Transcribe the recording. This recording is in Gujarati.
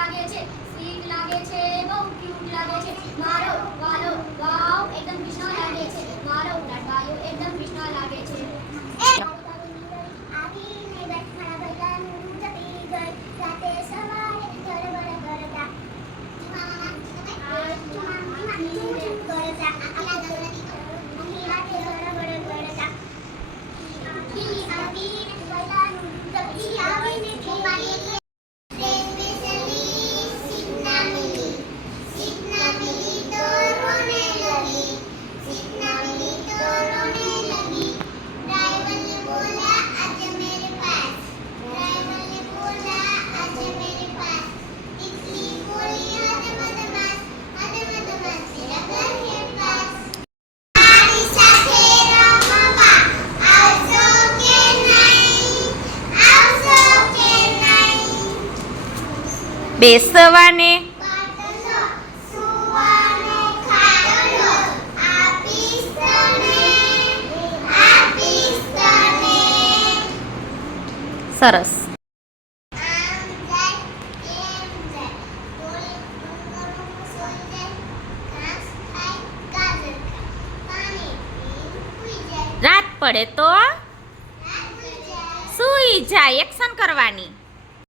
લાગે છે, સ્વીટ લાગે છે, બહુ ક્યુટ લાગે છે. મારો વાલો વાવ એકદમ કૃષ્ણ લાગે છે. મારો લાડવાયો એકદમ કૃષ્ણ લાગે છે. આવીને બેઠા ભલાનું દૂધ પી ગઈ રાતે સવારે ગરબડ ગરડા બેસવાને સરસ. રાત પડે તો સૂઈ જાય. એક્શન કરવાની.